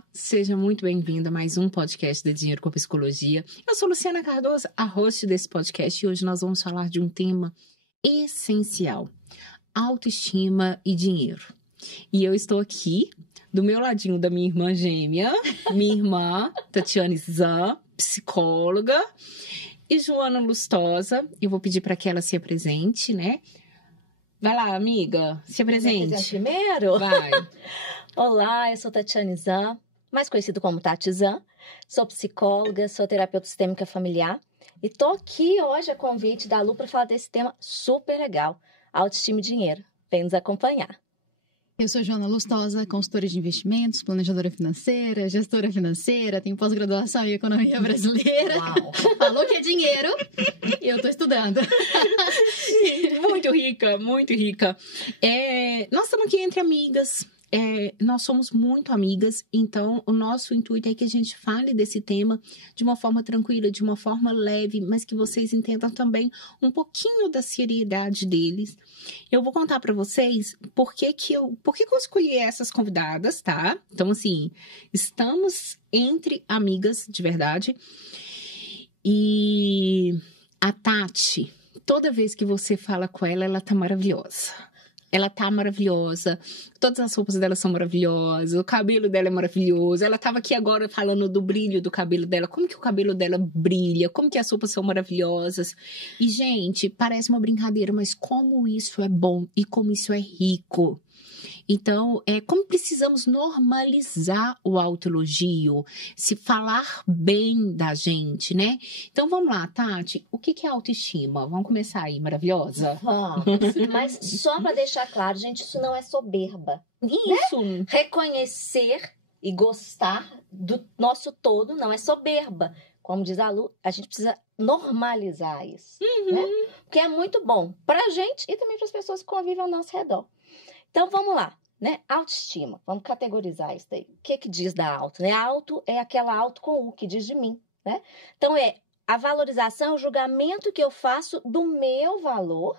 Olá, seja muito bem-vindo a mais um podcast de Dinheiro com Psicologia. Eu sou Luciana Cardoso, a host desse podcast, e hoje nós vamos falar de um tema essencial: autoestima e dinheiro. E eu estou aqui, do meu ladinho da minha irmã gêmea, minha irmã Tatiane Zan, psicóloga, e Joana Lustosa. Eu vou pedir para que ela se apresente, né? Vai lá, amiga, se apresente. Primeiro? Vai. Olá, eu sou Tatiane Zan, mais conhecido como Tati Zan. Sou psicóloga, sou terapeuta sistêmica familiar. E tô aqui hoje a convite da Lu para falar desse tema super legal, autoestima e dinheiro. Vem nos acompanhar. Eu sou Joana Lustosa, consultora de investimentos, planejadora financeira, gestora financeira, tenho pós-graduação em economia brasileira. Uau. Falou que é dinheiro e eu tô estudando. Muito rica, muito rica. Nós estamos aqui entre amigas. Nós somos muito amigas, então o nosso intuito é que a gente fale desse tema de uma forma tranquila, de uma forma leve, mas que vocês entendam também um pouquinho da seriedade deles. Eu vou contar para vocês por que eu escolhi essas convidadas, tá? Então, assim, estamos entre amigas de verdade. E a Tati, toda vez que você fala com ela, ela tá maravilhosa. Ela tá maravilhosa, todas as roupas dela são maravilhosas, o cabelo dela é maravilhoso. Ela tava aqui agora falando do brilho do cabelo dela, como que o cabelo dela brilha, como que as roupas são maravilhosas. E, gente, parece uma brincadeira, mas como isso é bom e como isso é rico. Então, como precisamos normalizar o autoelogio, se falar bem da gente, né? Então, vamos lá, Tati, o que é autoestima? Vamos começar aí, maravilhosa? Vamos, mas só para deixar claro, gente, isso não é soberba. Isso! Né? Reconhecer e gostar do nosso todo não é soberba. Como diz a Lu, a gente precisa normalizar isso, né? Porque é muito bom pra gente e também para as pessoas que convivem ao nosso redor. Então, vamos lá, né? Autoestima. Vamos categorizar isso daí. O que diz da auto, né? Auto é aquela auto com o que diz de mim, né? Então, é a valorização, o julgamento que eu faço do meu valor,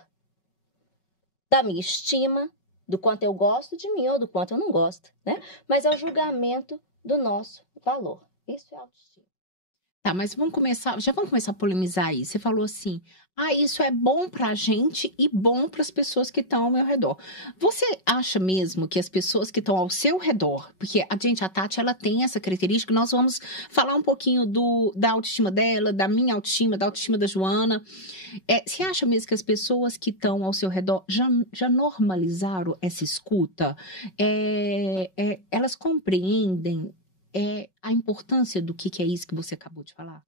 da minha estima, do quanto eu gosto de mim ou do quanto eu não gosto, né? Mas é o julgamento do nosso valor. Isso é autoestima. Tá, mas vamos começar a polemizar aí. Você falou assim, isso é bom pra gente e bom pras pessoas que estão ao meu redor. Você acha mesmo que as pessoas que estão ao seu redor, porque a Tati, ela tem essa característica, nós vamos falar um pouquinho da autoestima dela, da minha autoestima, da autoestima da Joana. Você acha mesmo que as pessoas que estão ao seu redor já normalizaram essa escuta? Elas compreendem a importância do que é isso que você acabou de falar?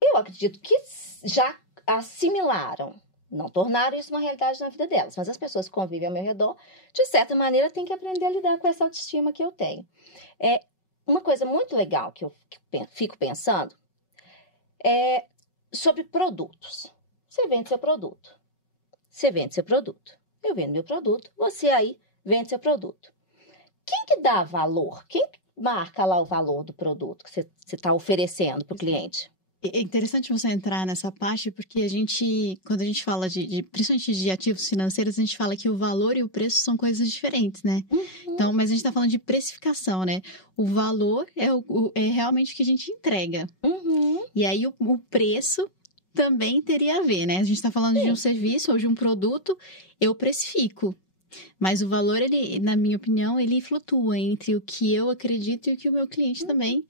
Eu acredito que já assimilaram, não tornaram isso uma realidade na vida delas, mas as pessoas que convivem ao meu redor, de certa maneira, têm que aprender a lidar com essa autoestima que eu tenho. Uma coisa muito legal que eu fico pensando é sobre produtos. Você vende seu produto. Você vende seu produto. Eu vendo meu produto. Você aí vende seu produto. Quem que dá valor? Quem marca lá o valor do produto que você está oferecendo para o cliente? É interessante você entrar nessa parte, porque quando a gente fala principalmente de ativos financeiros, a gente fala que o valor e o preço são coisas diferentes, né? Então, mas a gente está falando de precificação, né? O valor é realmente o que a gente entrega. E aí o preço também teria a ver, né? A gente está falando de um serviço ou de um produto, eu precifico. Mas o valor, na minha opinião, ele flutua entre o que eu acredito e o que o meu cliente também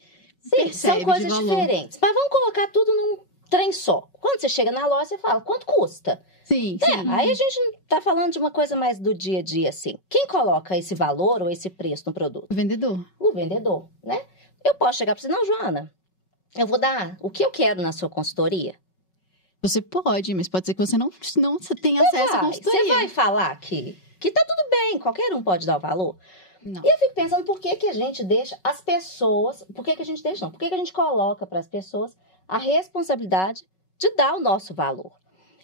percebe. São coisas diferentes. Mas vamos colocar tudo num trem só. Quando você chega na loja, você fala, quanto custa? Sim. Aí a gente não tá falando de uma coisa mais do dia a dia, assim. Quem coloca esse valor ou esse preço no produto? O vendedor. O vendedor, né? Eu posso chegar para você, não, Joana, eu vou dar o que eu quero na sua consultoria. Você pode, mas pode ser que você não tenha acesso à consultoria. Você vai falar que tá tudo bem, qualquer um pode dar o valor. Não. E eu fico pensando por que a gente deixa as pessoas... Por que a gente deixa, não? Por que a gente coloca para as pessoas a responsabilidade de dar o nosso valor?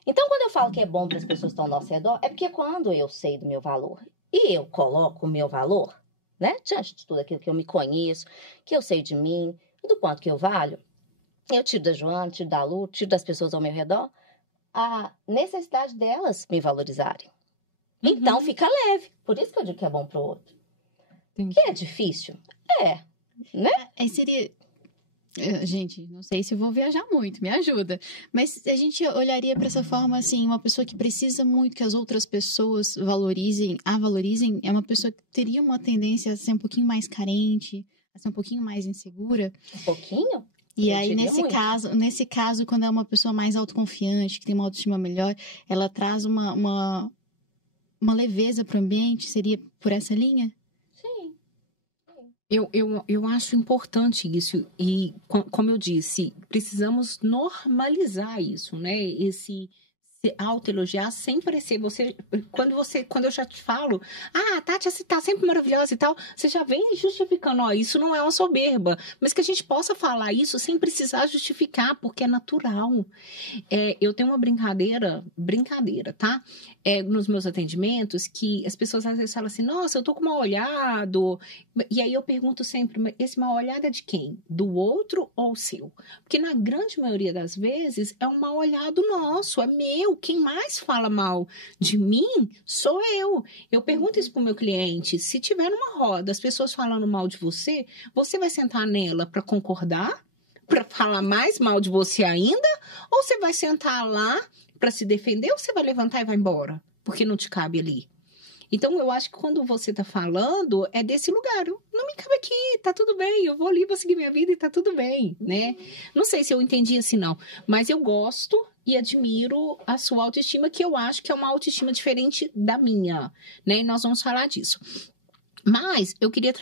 Então, quando eu falo que é bom para as pessoas que estão ao nosso redor, é porque quando eu sei do meu valor e eu coloco o meu valor, né? Diante de tudo aquilo que eu me conheço, que eu sei de mim, do quanto que eu valho, eu tiro da Joana, tiro da Lu, tiro das pessoas ao meu redor, a necessidade delas me valorizarem. Então, fica leve. Por isso que eu digo que é bom pro outro. Entendi. Que é difícil? Aí seria... Gente, não sei se eu vou viajar muito, me ajuda. Mas a gente olharia para essa forma assim, uma pessoa que precisa muito que as outras pessoas valorizem, é uma pessoa que teria uma tendência a ser um pouquinho mais carente, a ser um pouquinho mais insegura. Um pouquinho? E Eu aí, diria muito. nesse caso, quando é uma pessoa mais autoconfiante, que tem uma autoestima melhor, ela traz uma leveza para o ambiente, seria por essa linha? Sim. Eu acho importante isso, e como eu disse, precisamos normalizar isso, né? Esse se autoelogiar sem parecer quando eu já te falo, a Tati, você tá sempre maravilhosa e tal, você já vem justificando, ó, isso não é uma soberba, mas que a gente possa falar isso sem precisar justificar, porque é natural. Eu tenho uma brincadeira, tá? Nos meus atendimentos, que as pessoas às vezes falam assim, nossa, eu tô com mal olhado, e aí eu pergunto sempre, mas esse mal olhado é de quem? Do outro ou seu? Porque na grande maioria das vezes é um mal olhado nosso, é meu. Quem mais fala mal de mim sou eu. Eu pergunto isso pro meu cliente, se tiver numa roda as pessoas falando mal de você, você vai sentar nela para concordar? Para falar mais mal de você ainda? Ou você vai sentar lá para se defender ou você vai levantar e vai embora? Porque não te cabe ali. Então, eu acho que quando você tá falando, é desse lugar. Não me cabe aqui, tá tudo bem. Eu vou ali, vou seguir minha vida e tá tudo bem, né? Não sei se eu entendi assim, não. Mas eu gosto e admiro a sua autoestima, que eu acho que é uma autoestima diferente da minha, né? E nós vamos falar disso. Mas eu queria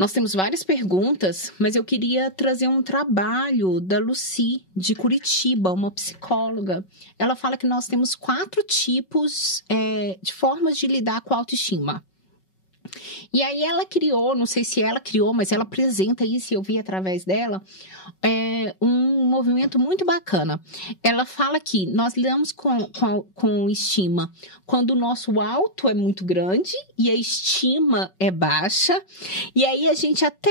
Nós temos várias perguntas, mas eu queria trazer um trabalho da Lucy, de Curitiba, uma psicóloga. Ela fala que nós temos 4 tipos de formas de lidar com a autoestima. E aí ela criou, não sei se ela criou, mas ela apresenta isso, e eu vi através dela, um movimento muito bacana. Ela fala que nós lidamos com estima quando o nosso alto é muito grande e a estima é baixa, e aí a gente até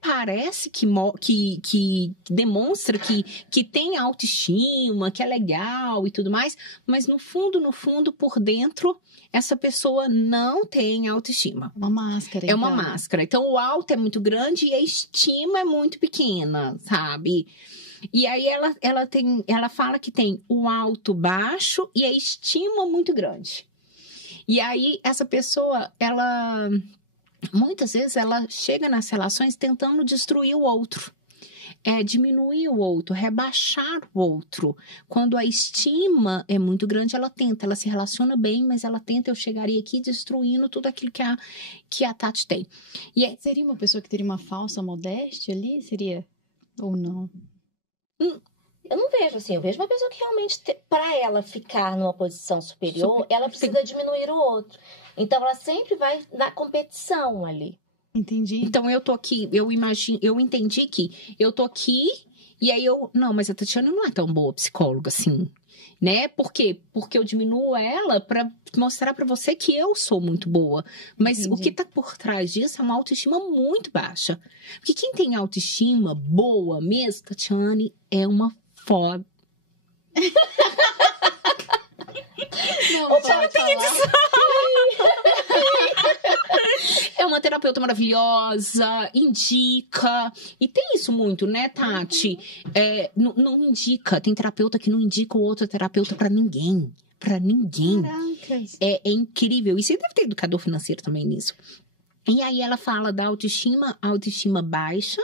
parece que demonstra que tem autoestima, que é legal e tudo mais, mas no fundo, por dentro, essa pessoa não tem autoestima. Uma máscara. É uma máscara. Então, o alto é muito grande e a estima é muito pequena, sabe? E aí, ela fala que tem o alto baixo e a estima muito grande. E aí, essa pessoa, muitas vezes, ela chega nas relações tentando destruir o outro. Diminuir o outro, rebaixar o outro. Quando a estima é muito grande, ela se relaciona bem, mas ela tenta, eu chegaria aqui destruindo tudo aquilo que a Tati tem. Seria uma pessoa que teria uma falsa modéstia ali? Seria? Ou não? Eu não vejo assim, eu vejo uma pessoa que realmente, para ela ficar numa posição superior, ela precisa diminuir o outro. Então, ela sempre vai na competição ali. Entendi. Então, eu tô aqui, eu entendi que eu tô aqui, e aí não, mas a Tatiana não é tão boa psicóloga assim, né? Por quê? Porque eu diminuo ela pra mostrar pra você que eu sou muito boa. Mas Entendi. O que tá por trás disso é uma autoestima muito baixa. Porque quem tem autoestima boa mesmo, Tatiane, é uma foda. Não pode falar. É uma terapeuta maravilhosa, indica. E tem isso muito, né, Tati? Não indica. Tem terapeuta que não indica o outro terapeuta pra ninguém. Pra ninguém. Caracas. É incrível. E você deve ter educador financeiro também nisso. E aí ela fala da autoestima baixa,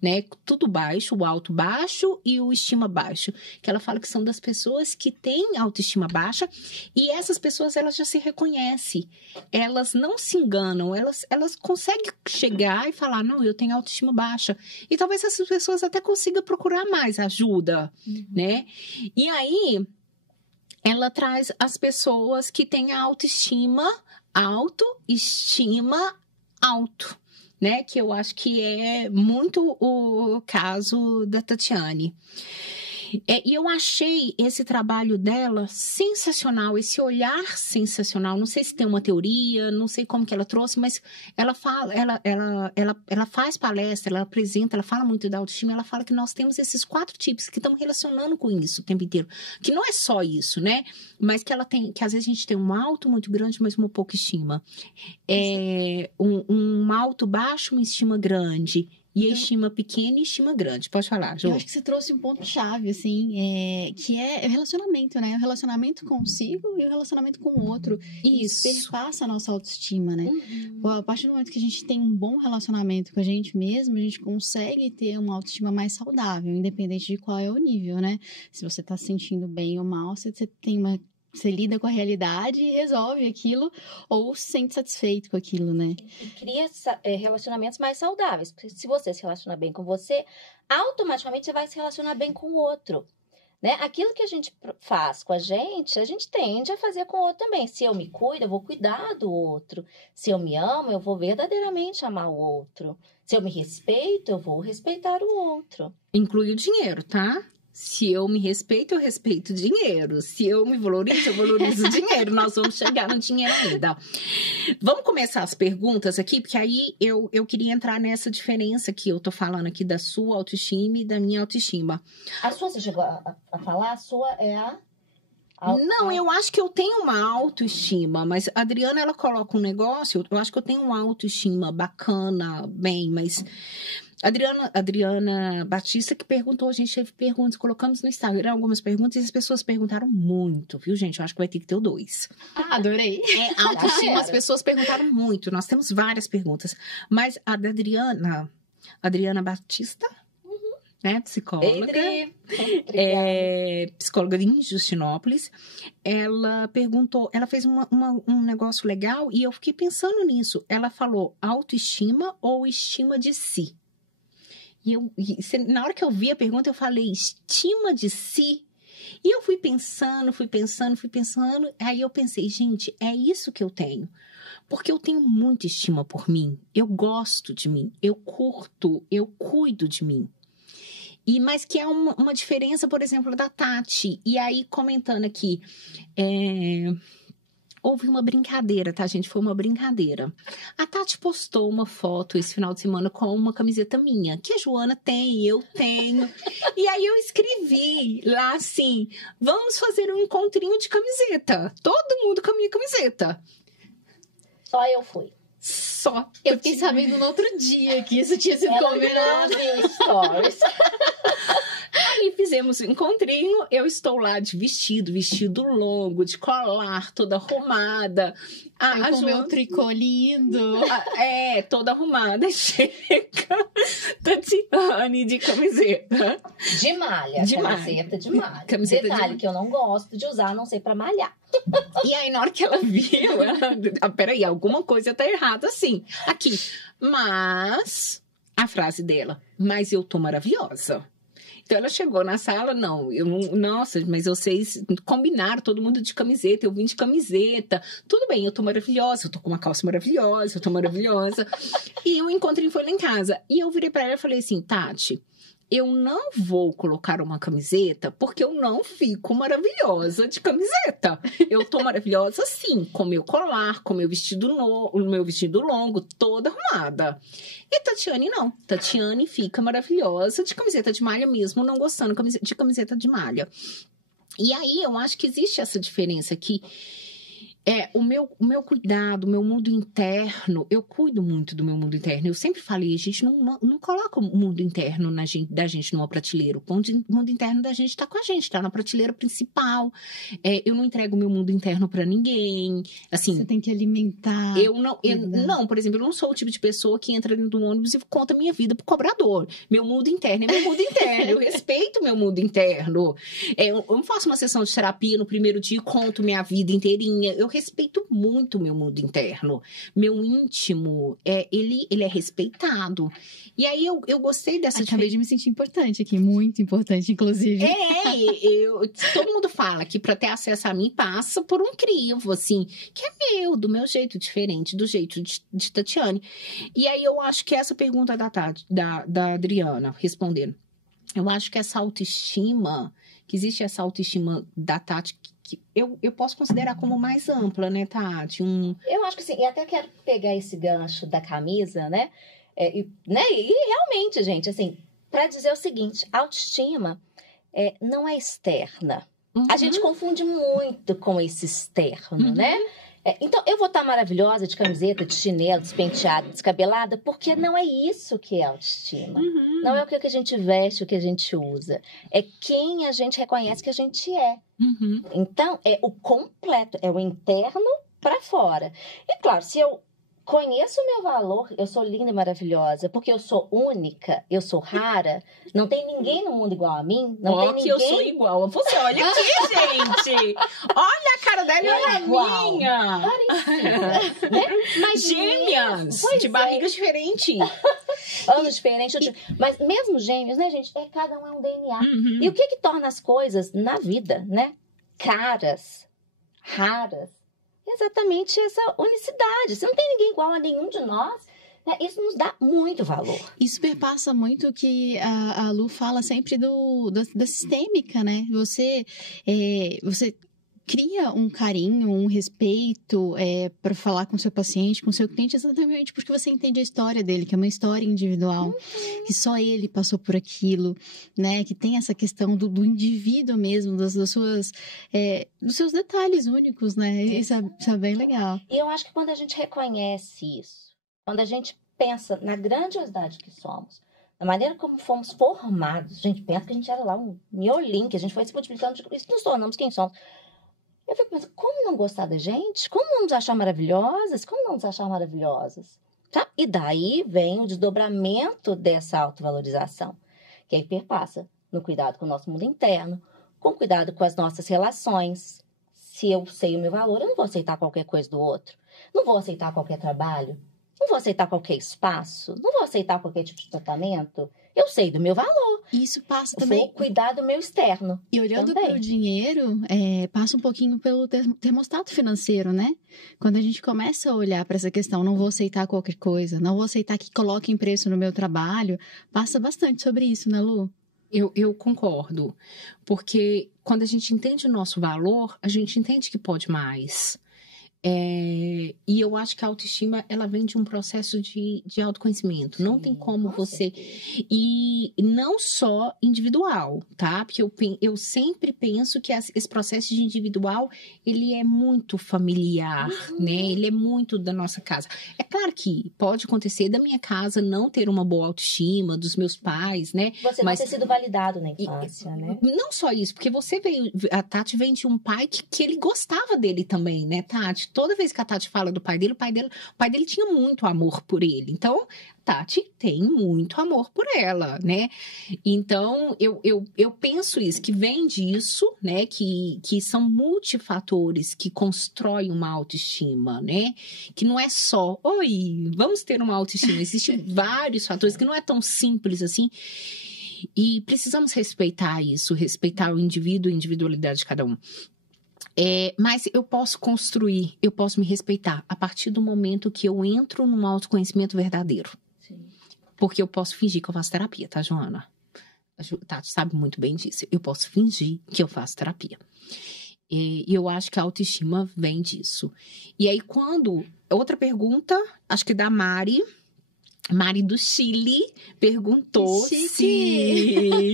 né? Tudo baixo, o alto baixo e o estima baixo. Que ela fala que são das pessoas que têm autoestima baixa e essas pessoas, elas já se reconhecem. Elas não se enganam, elas conseguem chegar e falar, não, eu tenho autoestima baixa. E talvez essas pessoas até consigam procurar mais ajuda, né? E aí, ela traz as pessoas que têm a autoestima alto, né? Que eu acho que é muito o caso da Tatiane. E eu achei esse trabalho dela sensacional, esse olhar sensacional. Não sei se tem uma teoria, não sei como que ela trouxe, mas ela fala, ela faz palestra, ela apresenta, ela fala muito da autoestima, ela fala que nós temos esses 4 tipos que estão relacionando com isso o tempo inteiro. Que não é só isso, né? Mas que ela tem, que às vezes a gente tem um alto muito grande, mas uma pouca estima. Um alto baixo, uma estima grande. E a estima pequena e estima grande. Pode falar, Jo. Eu acho que você trouxe um ponto-chave, assim, que é o relacionamento, né? O relacionamento consigo e o relacionamento com o outro. Isso. E perpassa a nossa autoestima, né? A partir do momento que a gente tem um bom relacionamento com a gente mesmo, a gente consegue ter uma autoestima mais saudável, independente de qual é o nível, né? Se você tá se sentindo bem ou mal, você lida com a realidade e resolve aquilo, ou se sente satisfeito com aquilo, né? E cria relacionamentos mais saudáveis. Porque se você se relaciona bem com você, automaticamente você vai se relacionar bem com o outro. Né? Aquilo que a gente faz com a gente tende a fazer com o outro também. Se eu me cuido, eu vou cuidar do outro. Se eu me amo, eu vou verdadeiramente amar o outro. Se eu me respeito, eu vou respeitar o outro. Inclui o dinheiro, tá? Se eu me respeito, eu respeito o dinheiro. Se eu me valorizo, eu valorizo o dinheiro. Nós vamos chegar no dinheiro ainda. Vamos começar as perguntas aqui, porque aí eu queria entrar nessa diferença que eu tô falando aqui da sua autoestima e da minha autoestima. A sua, você chegou a falar? A sua é a... Não, eu acho que eu tenho uma autoestima, mas a Adriana, ela coloca um negócio, eu acho que eu tenho uma autoestima bacana, bem, mas... Adriana Batista que perguntou, a gente teve perguntas, colocamos no Instagram algumas perguntas e as pessoas perguntaram muito, viu, gente? Eu acho que vai ter que ter o 2. Adorei. Autoestima, as pessoas perguntaram muito, nós temos várias perguntas, mas a da Adriana Batista, né, psicóloga, psicóloga em Justinópolis, ela perguntou, ela fez um negócio legal e eu fiquei pensando nisso, ela falou autoestima ou estima de si? Na hora que eu vi a pergunta, eu falei, estima de si? E eu fui pensando, aí eu pensei, gente, é isso que eu tenho. Porque eu tenho muita estima por mim, eu gosto de mim, eu curto, eu cuido de mim. Mas que é uma diferença, por exemplo, da Tati. E aí, comentando aqui, houve uma brincadeira, tá, gente? Foi uma brincadeira. A Tati postou uma foto esse final de semana com uma camiseta minha, que a Joana tem, eu tenho. E aí eu escrevi lá assim, vamos fazer um encontrinho de camiseta. Todo mundo com a minha camiseta. Só eu fui. Só. Eu fiquei sabendo no outro dia que isso tinha sido combinado. Stories. Aí fizemos um encontrinho, eu estou lá de vestido longo, de colar, toda arrumada. Eu com meu tricô lindo. Toda arrumada. Chega Tatiane de camiseta. De malha. Camiseta de malha. Camiseta Detalhe de malha. que eu não gosto de usar, a não sei pra malhar. E aí, na hora que ela viu, peraí, alguma coisa tá errada assim. Aqui. Mas, a frase dela, mas eu tô maravilhosa. Então, ela chegou na sala, nossa, mas vocês combinaram, todo mundo de camiseta, eu vim de camiseta. Tudo bem, eu tô maravilhosa, eu tô com uma calça maravilhosa, eu tô maravilhosa. E o encontrinho foi lá em casa. E eu virei pra ela e falei assim, Tati, eu não vou colocar uma camiseta porque eu não fico maravilhosa de camiseta. Eu tô maravilhosa sim, com meu colar, com meu vestido longo, toda arrumada. E Tatiane não. Tatiane fica maravilhosa de camiseta de malha mesmo, não gostando de camiseta de malha. E aí eu acho que existe essa diferença aqui. O meu cuidado, o meu mundo interno, eu cuido muito do meu mundo interno. Eu sempre falei, a gente não coloca o mundo interno da gente numa prateleira. O mundo interno da gente tá com a gente, tá na prateleira principal. Eu não entrego o meu mundo interno pra ninguém. Assim, você tem que alimentar. Não, por exemplo, eu não sou o tipo de pessoa que entra dentro do ônibus e conta minha vida pro cobrador. Meu mundo interno é meu mundo interno. Eu respeito o meu mundo interno. Eu não faço uma sessão de terapia no primeiro dia e conto minha vida inteirinha. Eu respeito muito o meu mundo interno. Meu íntimo, ele é respeitado. E aí eu gostei dessa diferença. Acabei de me sentir importante aqui, muito importante, inclusive. Todo mundo fala que para ter acesso a mim passa por um crivo, assim, que é do meu jeito diferente, do jeito de Tatiane. E aí eu acho que essa pergunta da Adriana, respondendo, eu acho que essa autoestima que existe essa autoestima da Tati que eu posso considerar como mais ampla, né, Tati? Eu acho que sim, e até quero pegar esse gancho da camisa, né? E realmente, gente, assim, para dizer o seguinte, autoestima não é externa. Uhum. A gente confunde muito com esse externo, né? Então, eu vou estar maravilhosa de camiseta, de chinelo, despenteada, descabelada, porque não é isso que é autoestima. Uhum. Não é o que a gente veste, o que a gente usa. É quem a gente reconhece que a gente é. Uhum. Então, é o completo, é o interno para fora. E claro, se eu conheço o meu valor, eu sou linda e maravilhosa, porque eu sou única, eu sou rara, não tem ninguém no mundo igual a mim, não tem ninguém... que eu sou igual a você, olha aqui, gente! Olha a cara dela e olha a minha! Parecida, né? Mas Gêmeas! Pois De barrigas diferentes. Anos diferentes, mas mesmo gêmeos, né, gente? Cada um é um DNA. Uhum. E o que torna as coisas na vida, né? Caras, raras, exatamente essa unicidade. Se não tem ninguém igual a nenhum de nós, né, isso nos dá muito valor. Isso perpassa muito o que a Lu fala sempre da sistêmica, né? Você cria um carinho, um respeito para falar com o seu paciente, com o seu cliente, exatamente porque você entende a história dele, que é uma história individual, que só ele passou por aquilo, né? Que tem essa questão do indivíduo mesmo, dos seus detalhes únicos, né? Isso é bem legal. E eu acho que quando a gente reconhece isso, quando a gente pensa na grandiosidade que somos, na maneira como fomos formados, a gente pensa que a gente era lá um miolinho, que a gente foi se multiplicando, e nos tornamos quem somos. Eu fico pensando, como não gostar da gente? Como não nos achar maravilhosas? Como não nos achar maravilhosas? Tá? E daí vem o desdobramento dessa autovalorização, que aí perpassa no cuidado com o nosso mundo interno, com cuidado com as nossas relações. Se eu sei o meu valor, eu não vou aceitar qualquer coisa do outro. Não vou aceitar qualquer trabalho. Não vou aceitar qualquer espaço. Não vou aceitar qualquer tipo de tratamento. Eu sei do meu valor. Isso passa também... Vou cuidar do meu externo. E olhando para o dinheiro, passa um pouquinho pelo termostato financeiro, né? Quando a gente começa a olhar para essa questão, não vou aceitar qualquer coisa, não vou aceitar que coloquem preço no meu trabalho, passa bastante sobre isso, né, Lu? Eu concordo. Porque quando a gente entende o nosso valor, a gente entende que pode mais. E eu acho que a autoestima, ela vem de um processo de autoconhecimento. Não tem como você... E não só individual, tá? Porque eu sempre penso que esse processo de individual, ele é muito familiar, né? Ele é muito da nossa casa. É claro que pode acontecer da minha casa não ter uma boa autoestima, dos meus pais, né? Você não ter sido validado na infância, né? Não só isso, porque a Tati vem de um pai que ele gostava dele também, né, Tati? Toda vez que a Tati fala do pai dele, o pai dele tinha muito amor por ele. Então, Tati tem muito amor por ela, né? Então, eu penso isso, que vem disso, né? Que são multifatores que constroem uma autoestima, né? Que não é só, vamos ter uma autoestima. Existem vários fatores que não é tão simples assim. E precisamos respeitar isso, respeitar o indivíduo e a individualidade de cada um. Mas eu posso construir, eu posso me respeitar a partir do momento que eu entro num autoconhecimento verdadeiro. Sim. Porque eu posso fingir que eu faço terapia, tá, Joana? A Tati sabe muito bem disso. Eu posso fingir que eu faço terapia. E eu acho que a autoestima vem disso. E aí, outra pergunta, acho que da Mari do Chile, perguntou se...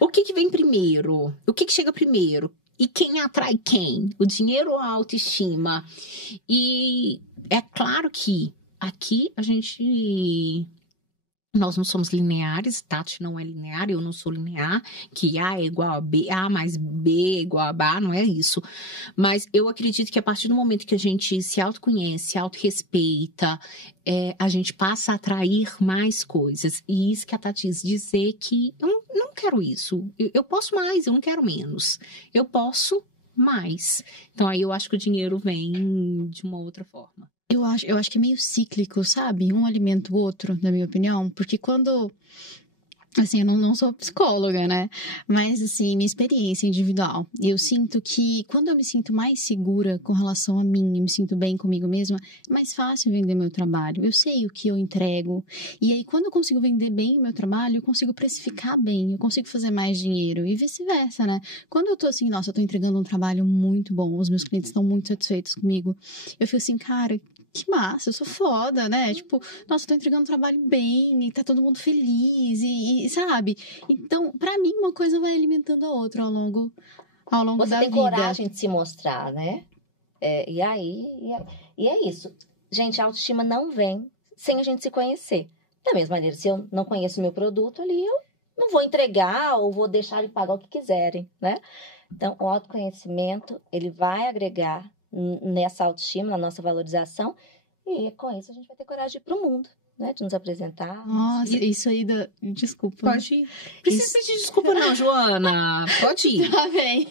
O que vem primeiro? O que chega primeiro? E quem atrai quem? O dinheiro ou a autoestima? E é claro que aqui nós não somos lineares, Tati não é linear, eu não sou linear, que A é igual a B, A mais B é igual a A, não é isso. Mas eu acredito que a partir do momento que a gente se autoconhece, se autorrespeita, a gente passa a atrair mais coisas. E isso que a Tati dizer que eu não quero isso. Eu posso mais, eu não quero menos. Eu posso mais. Então aí eu acho que o dinheiro vem de uma outra forma. Eu acho que é meio cíclico, sabe? Um alimenta o outro, na minha opinião. Porque quando Assim, eu não sou psicóloga, né? Mas, assim, minha experiência individual. Eu sinto que quando eu me sinto mais segura com relação a mim, e me sinto bem comigo mesma, é mais fácil vender meu trabalho. Eu sei o que eu entrego. E aí, quando eu consigo vender bem o meu trabalho, eu consigo precificar bem, eu consigo fazer mais dinheiro e vice-versa, né? Quando eu tô assim, nossa, eu tô entregando um trabalho muito bom, os meus clientes estão muito satisfeitos comigo, eu fico assim, cara, que massa, eu sou foda, né? Tipo, nossa, eu tô entregando um trabalho bem e tá todo mundo feliz e sabe? Então, pra mim, uma coisa vai alimentando a outra ao longo Você da tem vida. coragem de se mostrar, né? E é isso. Gente, a autoestima não vem sem a gente se conhecer. Da mesma maneira, se eu não conheço o meu produto ali, eu não vou entregar ou vou deixar ele pagar o que quiserem, né? Então, o autoconhecimento, ele vai agregar nessa autoestima, na nossa valorização, e com isso a gente vai ter coragem de ir pro mundo, né? De nos apresentar. Nossa, isso aí da... Desculpa. Pode ir. Precisa pedir desculpa não, Joana. Pode ir. Tá bem.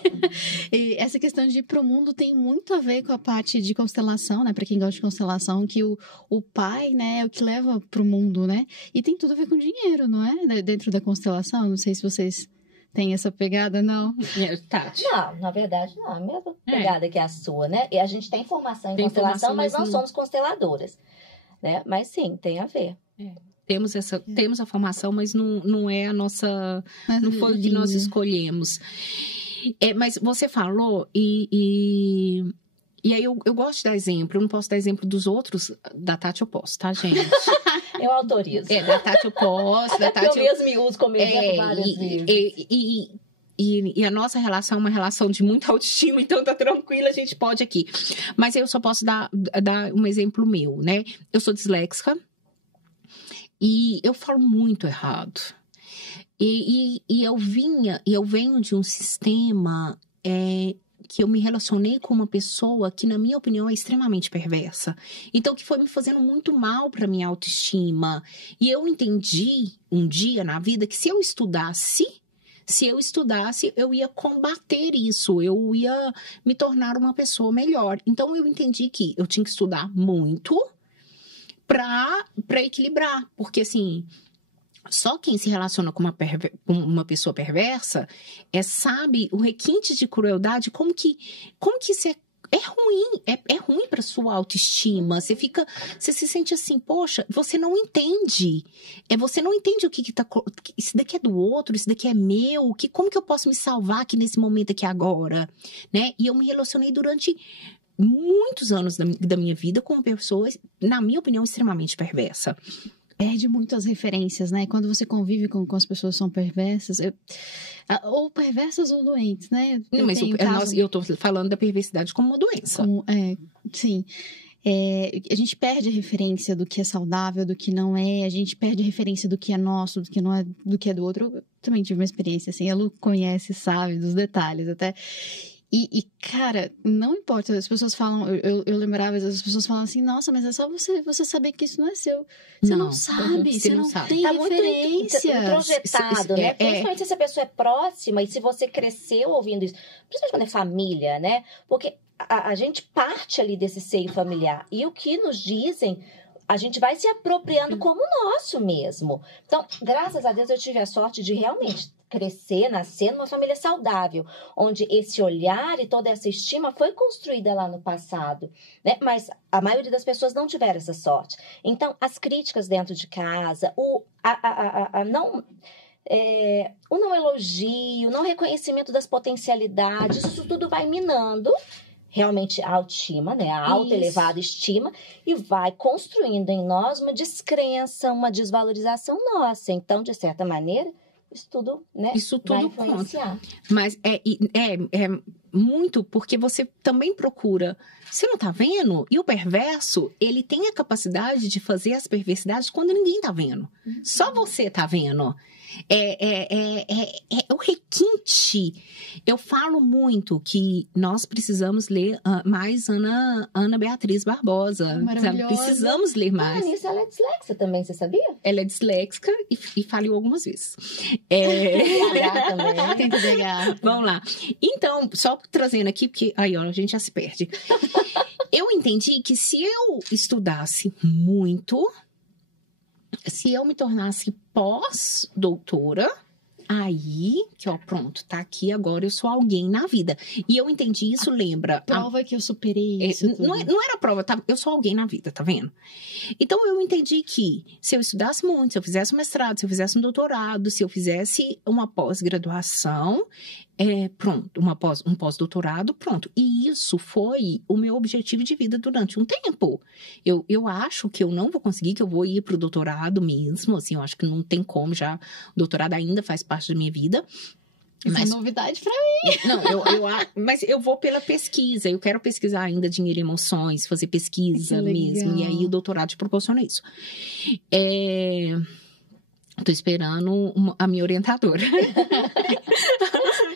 E essa questão de ir pro mundo tem muito a ver com a parte de constelação, né? Pra quem gosta de constelação, que o pai, né, é o que leva pro mundo, né? E tem tudo a ver com dinheiro, não é? Dentro da constelação, não sei se vocês têm essa pegada, não? Tati. Não, na verdade, não. A mesma pegada que a sua, né? E a gente tem formação em Tem constelação, formação, mas não mas somos consteladoras, né? Mas sim, tem a ver. Temos a formação, mas não é a nossa... Mas Não foi o que nós escolhemos. Mas você falou e aí eu gosto de dar exemplo. Eu não posso dar exemplo dos outros. Da Tati eu posso, tá, gente? Eu autorizo. Da Tati eu posso. Da Tati eu mesmo me uso como exemplo várias vezes. E a nossa relação é uma relação de muita autoestima, então tá tranquila, a gente pode aqui. Mas eu só posso dar um exemplo meu, né? Eu sou disléxica e eu falo muito errado. E eu venho de um sistema que eu me relacionei com uma pessoa que, na minha opinião, é extremamente perversa. Então, que foi me fazendo muito mal para minha autoestima. E eu entendi um dia na vida que se eu estudasse, eu ia combater isso, eu ia me tornar uma pessoa melhor. Então, eu entendi que eu tinha que estudar muito para equilibrar. Porque, assim, só quem se relaciona com uma pessoa perversa sabe o requinte de crueldade, como que isso é ruim, é ruim para sua autoestima. Você se sente assim, poxa, você não entende. Você não entende o que tá... Isso daqui é do outro, isso daqui é meu. Como que eu posso me salvar aqui nesse momento aqui agora? Né? E eu me relacionei durante muitos anos da minha vida com pessoas, na minha opinião, extremamente perversa. Perde muito as referências, né? Quando você convive com as pessoas que são perversas, ou perversas ou doentes, né? Eu tô falando da perversidade como uma doença. Sim. A gente perde a referência do que é saudável, do que não é. A gente perde a referência do que é nosso, do que não é, do que é do outro. Eu também tive uma experiência assim. A Lu conhece, sabe, dos detalhes até. E, cara, não importa, as pessoas falam, eu lembrava, as pessoas falam assim, nossa, mas é só você saber que isso não é seu. Você não sabe, você não tem referência. Tá muito introjetado, né? Principalmente se a pessoa é próxima e se você cresceu ouvindo isso. Principalmente quando é família, né? Porque a gente parte ali desse seio familiar. E o que nos dizem, a gente vai se apropriando como nosso mesmo. Então, graças a Deus, eu tive a sorte de realmente nascer numa família saudável, onde esse olhar e toda essa estima foi construída lá no passado, né? Mas a maioria das pessoas não tiveram essa sorte. Então, as críticas dentro de casa, o não elogio, o não reconhecimento das potencialidades, isso tudo vai minando realmente a autoestima, né? A alta elevada estima, e vai construindo em nós uma descrença, uma desvalorização nossa. Então, de certa maneira, isso tudo, né, vai influenciar. Conta. Mas é muito porque você também procura. Você não tá vendo? E o perverso, ele tem a capacidade de fazer as perversidades quando ninguém tá vendo. Só você tá vendo. O requinte. Eu falo muito que nós precisamos ler mais Ana Beatriz Barbosa. Precisamos ler mais. Nisso ela é disléxica também, você sabia? Ela é disléxica e falhou algumas vezes. também. Tem que pegar. Vamos lá. Então, só trazendo aqui, porque aí, ó, a gente já se perde. Eu entendi que se eu estudasse muito, se eu me tornasse pós-doutora, aí, que ó, pronto, tá aqui agora, eu sou alguém na vida. E eu entendi isso, lembra? Prova que eu superei isso tudo. Não era prova, tá? Eu sou alguém na vida, tá vendo? Então, eu entendi que se eu estudasse muito, se eu fizesse um mestrado, se eu fizesse um doutorado, se eu fizesse uma pós-graduação, pronto, um pós-doutorado, pronto. E isso foi o meu objetivo de vida durante um tempo. Eu acho que eu não vou conseguir, que eu vou ir pro doutorado mesmo, assim, eu acho que não tem como já. O doutorado ainda faz parte da minha vida. Mas é novidade pra mim. Não, mas eu vou pela pesquisa. Eu quero pesquisar ainda dinheiro e emoções, fazer pesquisa mesmo. E aí o doutorado te proporciona isso. Tô esperando a minha orientadora.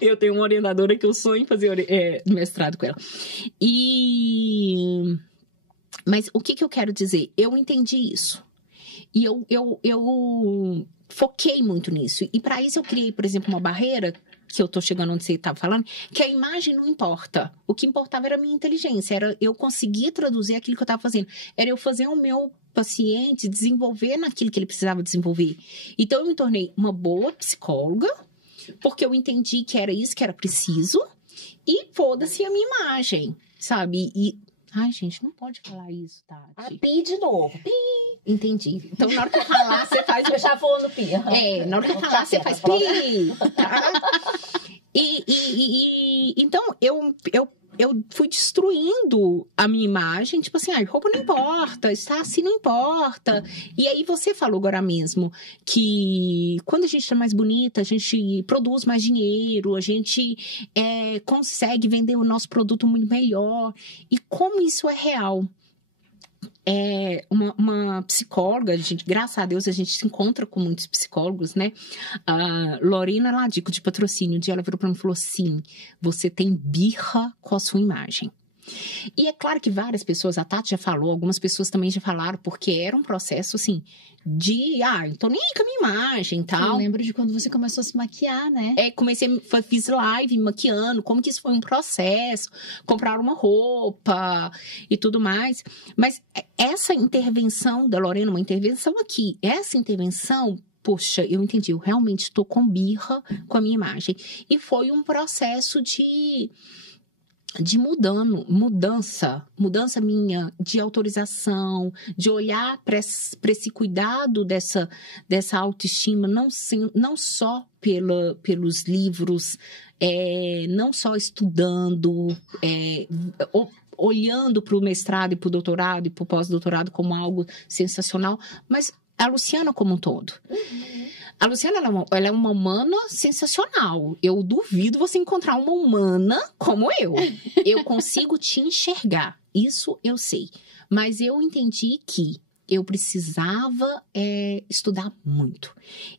Eu tenho uma orientadora que eu sonho em fazer mestrado com ela. Mas o que eu quero dizer? Eu entendi isso. E eu foquei muito nisso. E para isso eu criei, por exemplo, uma barreira, que eu tô chegando onde você estava falando, que a imagem não importa. O que importava era a minha inteligência, era eu conseguir traduzir aquilo que eu estava fazendo. Era eu fazer o meu paciente desenvolver naquilo que ele precisava desenvolver. Então, eu me tornei uma boa psicóloga, porque eu entendi que era isso que era preciso, e foda-se a minha imagem, sabe? Ai, gente, não pode falar isso, Tati. Pi de novo. Pi. Entendi. Então, na hora que eu falar, você faz... Eu já vou no pi. Na hora que eu falar, você faz pi. Tá? Então, eu fui destruindo a minha imagem, tipo assim, roupa não importa, estar assim não importa. E aí você falou agora mesmo que quando a gente tá mais bonita, a gente produz mais dinheiro, a gente consegue vender o nosso produto muito melhor. E como isso é real? Uma psicóloga, graças a Deus a gente se encontra com muitos psicólogos, né? A Lorena Ladico, de Patrocínio, um dia ela virou pra mim e falou assim: você tem birra com a sua imagem. E é claro que várias pessoas, a Tati já falou, algumas pessoas também já falaram, porque era um processo assim de, tô nem aí com a minha imagem e tal. Eu lembro de quando você começou a se maquiar, né? Fiz live me maquiando, como que isso foi um processo, comprar uma roupa e tudo mais. Mas essa intervenção da Lorena, uma intervenção aqui, essa intervenção, poxa, eu entendi, eu realmente estou com birra com a minha imagem. E foi um processo de mudança minha, de autorização, de olhar para esse cuidado dessa autoestima, não só pelos livros, não só estudando, olhando para o mestrado e para o doutorado e para o pós-doutorado como algo sensacional, mas a Luciana como um todo. A Luciana, ela é uma humana sensacional. Eu duvido você encontrar uma humana como eu. Eu consigo te enxergar. Isso eu sei. Mas eu entendi que eu precisava estudar muito.